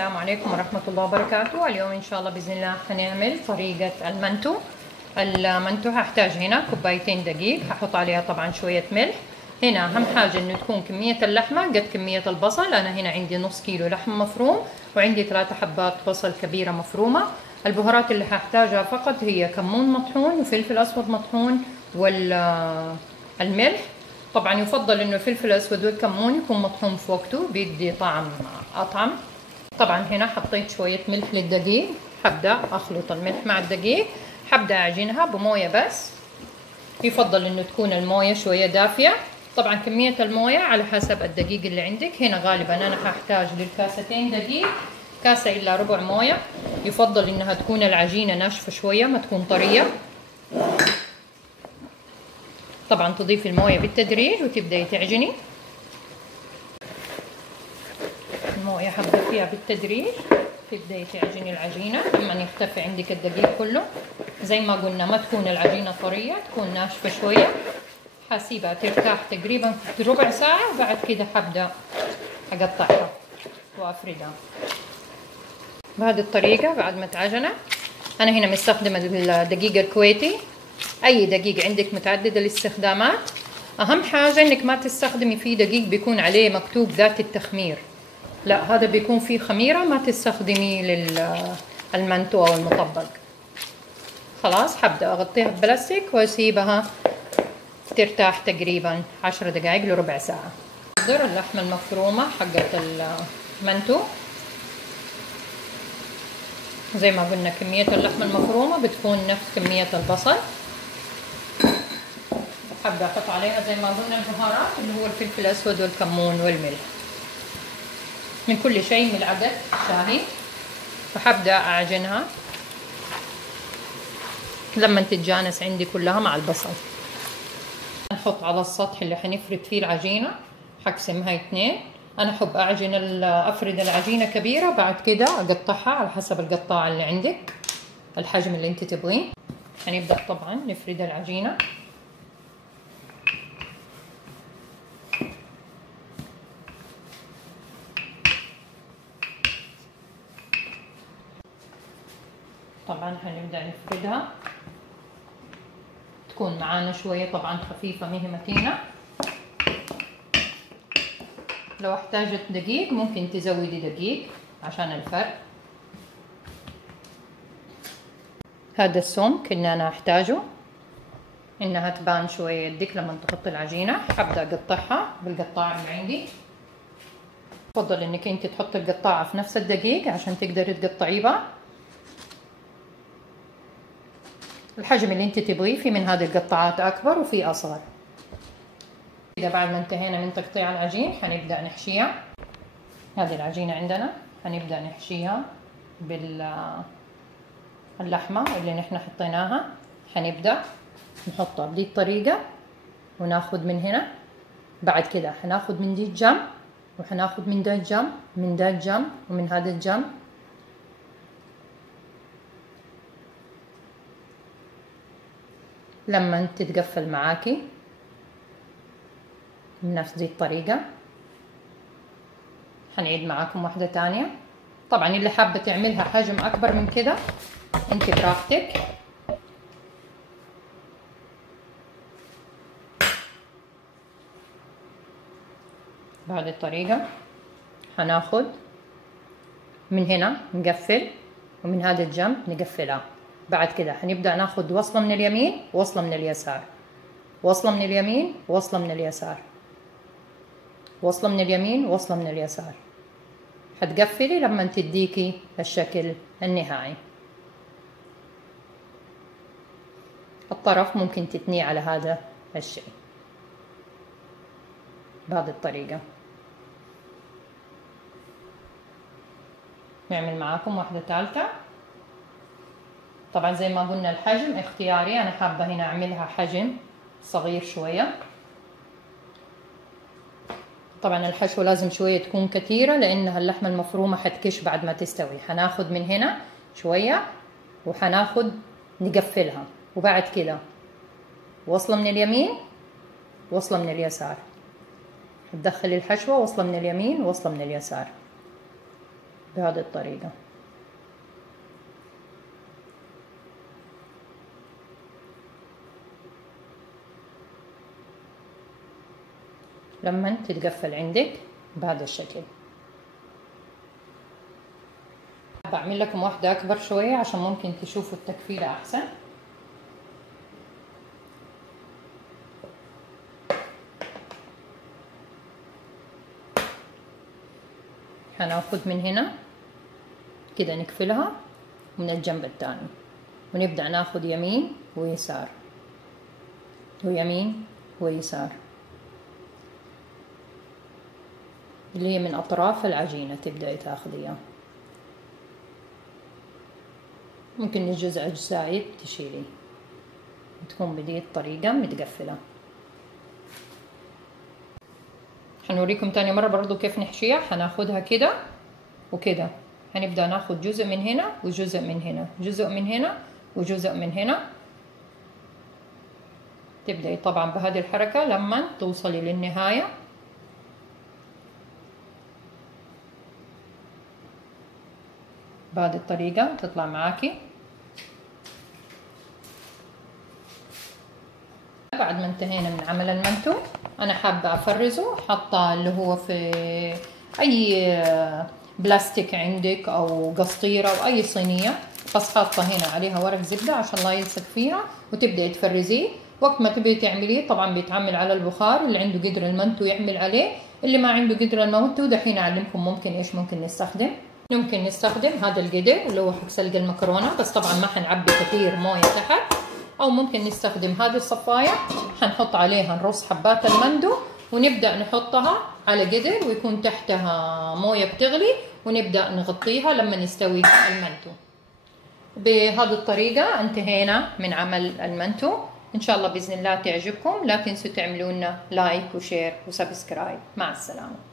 السلام عليكم ورحمة الله وبركاته. اليوم إن شاء الله بإذن الله هنعمل طريقة المنتو. المنتو هحتاج هنا كوبايتين دقيق، هحط عليها طبعا شوية ملح. هنا أهم حاجة إنه تكون كمية اللحمة قد كمية البصل. أنا هنا عندي نص كيلو لحم مفروم وعندي 3 حبات بصل كبيرة مفرومة. البهارات اللي هحتاجها فقط هي كمون مطحون وفلفل أسود مطحون والملح. طبعا يفضل إنه الفلفل الأسود والكمون يكون مطحون في وقته، بيدي طعم أطعم. طبعا هنا حطيت شوية ملح للدقيق، حبدأ أخلط الملح مع الدقيق، حبدأ أعجنها بموية بس. يفضل إنه تكون الموية شوية دافية. طبعا كمية الموية على حسب الدقيق اللي عندك. هنا غالبا أنا هحتاج للكاستين دقيق كاسة إلا ربع موية. يفضل إنها تكون العجينة ناشفة شوية ما تكون طرية. طبعا تضيفي الموية بالتدريج وتبدأي تعجني. الموية حبدأ فيها بالتدريج، تبدأي تعجني العجينة لما يختفي عندك الدقيق كله. زي ما قلنا ما تكون العجينة طرية، تكون ناشفة شوية. حسيبها ترتاح تقريبا ربع ساعة، وبعد كده حبدأ أقطعها وأفردها بهذه الطريقة. بعد ما تعجنت أنا هنا مستخدمة الدقيق الكويتي. أي دقيق عندك متعدد الاستخدامات. أهم حاجة إنك ما تستخدمي فيه دقيق بيكون عليه مكتوب ذات التخمير، لا هذا بيكون فيه خميرة، ما تستخدمي للمنتو أو المطبق. خلاص حبدأ أغطيها ببلاستيك وأسيبها ترتاح تقريبا 10 دقائق لربع ساعة. أحضر اللحمة المفرومة حقت المنتو. زي ما قلنا كمية اللحمة المفرومة بتكون نفس كمية البصل. حابة أحط عليها زي ما قلنا البهارات اللي هو الفلفل الأسود والكمون والملح، من كل شيء ملعقة شاهي. فحبدأ أعجنها لما تتجانس عندي كلها مع البصل. نحط على السطح اللي حنفرد فيه العجينة، حقسمها 2. أنا أحب أفرد العجينة كبيرة، بعد كده أقطعها على حسب القطاعة اللي عندك، الحجم اللي انت تبغيه. هنبدأ طبعا نفرد العجينة. طبعا هنبدأ نفردها، تكون معانا شوية طبعا خفيفة مهي متينة. لو احتاجت دقيق ممكن تزودي دقيق عشان الفرق. هذا السمك اللي انا احتاجه انها تبان شوية يدك لما تحط العجينة. حبدأ اقطعها بالقطاعة اللي عندي. افضل انك انت تحطي القطاعة في نفس الدقيق عشان تقدري تقطعيه بها الحجم اللي انت تبغيه. في من هذه القطاعات اكبر وفي اصغر. إذا بعد ما انتهينا من تقطيع العجين حنبدأ نحشيها. هذه العجينة عندنا حنبدأ نحشيها باللحمة اللي نحن حطيناها. حنبدأ نحطها بدي الطريقة وناخد من هنا. بعد كده حناخد من دي الجنب وحناخد من ده الجنب، من ده الجنب ومن هذا الجنب. لما تتقفل معاكي بنفس دي الطريقة. حنعيد معاكم واحدة تانية. طبعا اللي حابة تعملها حجم أكبر من كده انت براحتك. بهذه الطريقة حناخد من هنا نقفل ومن هذا الجنب نقفلها. بعد كده حنبدأ ناخد وصلة من اليمين ووصلة من اليسار، وصلة من اليمين ووصلة من اليسار، وصلة من اليمين ووصلة من اليسار. حتقفلي لما تديكي الشكل النهائي. الطرف ممكن تتنيه على هذا الشيء بهذه الطريقة. نعمل معاكم واحدة ثالثة. طبعا زي ما قلنا الحجم اختياري، انا حابة هنا اعملها حجم صغير شوية. طبعا الحشوة لازم شوية تكون كثيرة لانها اللحمة المفرومة حتكش بعد ما تستوي. حناخد من هنا شوية وحناخد نقفلها، وبعد كده وصلة من اليمين وصلة من اليسار. تدخلي الحشوة وصلة من اليمين وصلة من اليسار. بهذه الطريقة. لما تتقفل عندك بهذا الشكل. بعمل لكم واحدة أكبر شوية عشان ممكن تشوفوا التكفيلة أحسن. هناخد من هنا كده نقفلها من الجنب الثاني، ونبدأ ناخد يمين ويسار ويمين ويسار، اللي هي من أطراف العجينة تبدأي تاخديها. ممكن الجزء الزايد تشيليه، تكون بدي الطريقة متقفلة. هنوريكم تاني مرة برضو كيف نحشيها. هناخدها كده وكده، هنبدأ ناخد جزء من هنا وجزء من هنا، جزء من هنا وجزء من هنا. تبدأي طبعا بهذه الحركة لما توصلي للنهاية. بهذه الطريقة تطلع معاكي. بعد ما انتهينا من عمل المنتو، انا حابة افرزه، حاطه اللي هو في اي بلاستيك عندك او قسطيرة او اي صينية، بس حاطه هنا عليها ورق زبدة عشان لا يلصق فيها، وتبدأي تفرزيه. وقت ما تبدأي تعمليه طبعا بيتعمل على البخار، اللي عنده قدر المنتو يعمل عليه، اللي ما عنده قدر المنتو دحين اعلمكم ممكن ايش ممكن نستخدم. ممكن نستخدم هذا القدر اللي هو حق سلق المكرونة، بس طبعا ما حنعبي كثير موية تحت. او ممكن نستخدم هذه الصفاية، حنحط عليها نرص حبات المندو ونبدأ نحطها على قدر ويكون تحتها موية بتغلي، ونبدأ نغطيها لما يستوي المنتو. بهذه الطريقة انتهينا من عمل المنتو. ان شاء الله بإذن الله تعجبكم. لا تنسوا تعملوا لنا لايك وشير وسبسكرايب. مع السلامة.